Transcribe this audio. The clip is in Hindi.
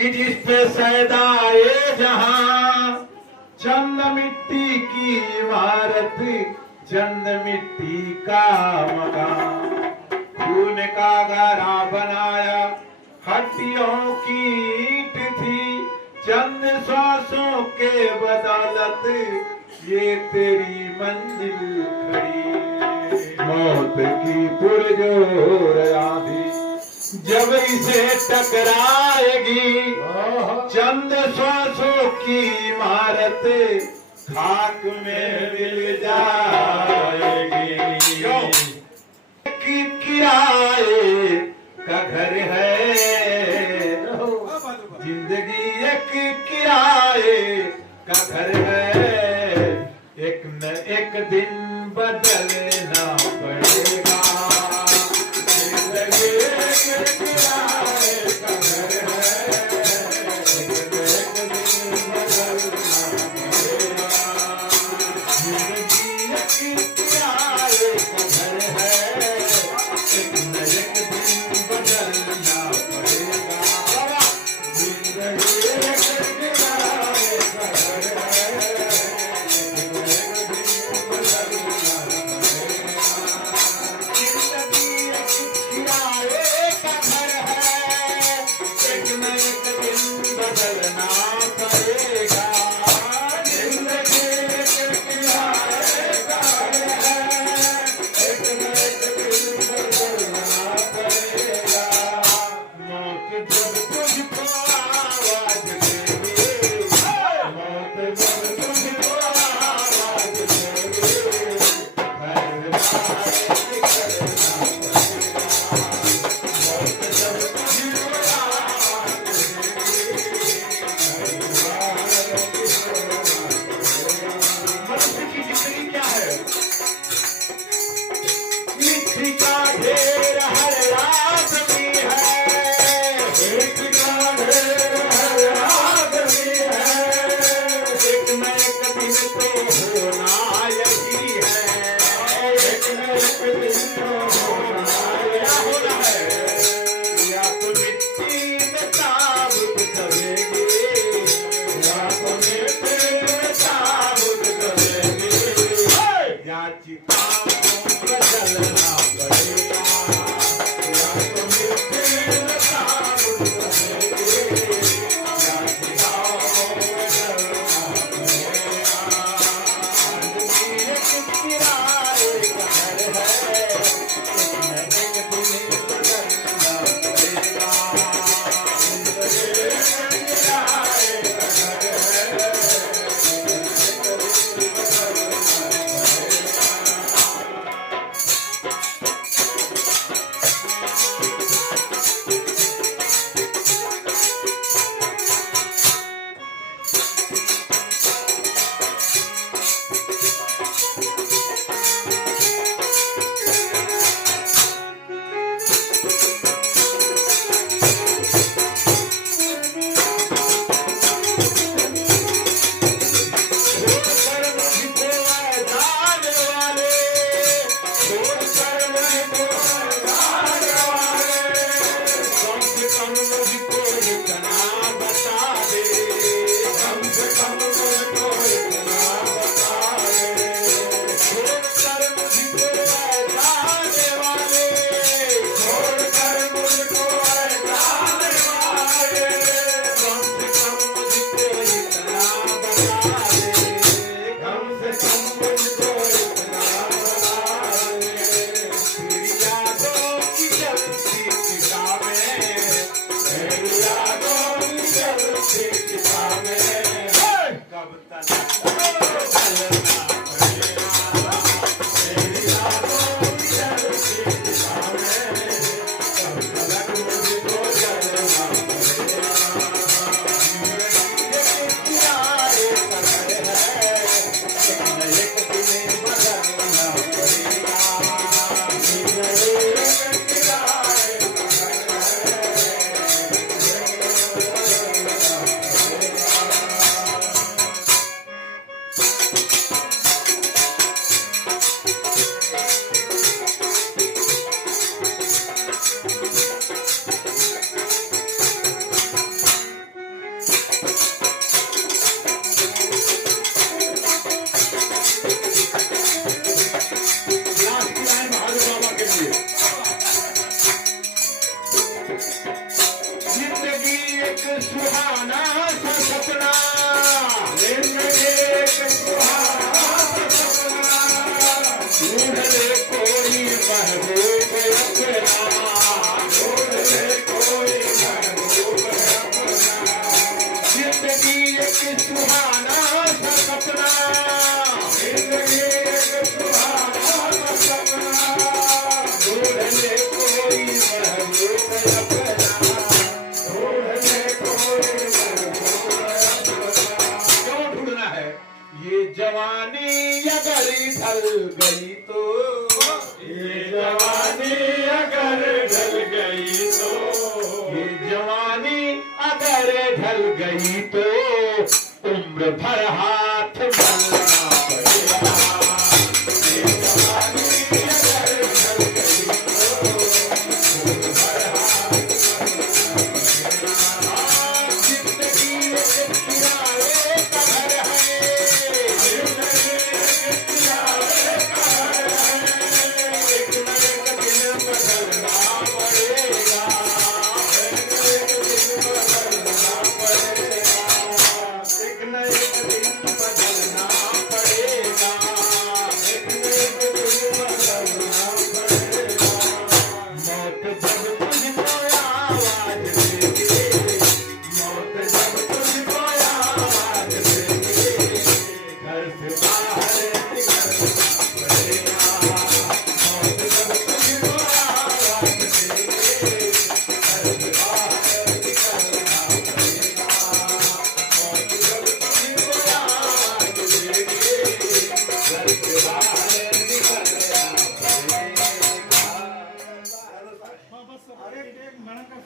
कि जिस पे सैदाए जहां चंद मिट्टी की इमारत चंद मिट्टी का मकान खून का गारा बनाया हड्डियों की ईंट थी चंद श्वासों के बदौलत ये तेरी मंजिल खड़ी मौत की पुरजोर आंधी जब इसे टकराएगी चंद श्वासों की इमारत खाक में मिल जाएगी कि किराए का घर है जिंदगी एक किराए का घर है एक न एक दिन बदलना पड़ेगा जिंदगी एक किराए का घर है एक न एक दिन बदलना पड़ेगा जिंदगी एक किराए का घर है एक न एक दिन बदलना पड़ेगा जिंदगी एक किराए का घर है भर हाथ मलना पड़ेगा। ये जवानी अगर ढल गई तो फूल भर हाथ मलना पड़ेगा। जिंदगी एक किराए का घर है, जिंदगी एक किराए का घर है। एक न एक दिन बदलना पड़ेगा, एक न एक दिन बदलना पड़ेगा, एक न एक दिन बदलना पड़ेगा, एक न एक दिन बदलना पड़ेगा। मौत जब तुझको आवाज देगी, मौत जब तुझको आवाज देगी, घर से बाहर निकलना पड़ेगा। मौत जब तुझको आवाज देगी, घर से बाहर निकलना पड़ेगा। मौत जब तुझको आवाज देगी, घर से बाहर निकलना पड़ेगा। हाँ बस अरे एक मणका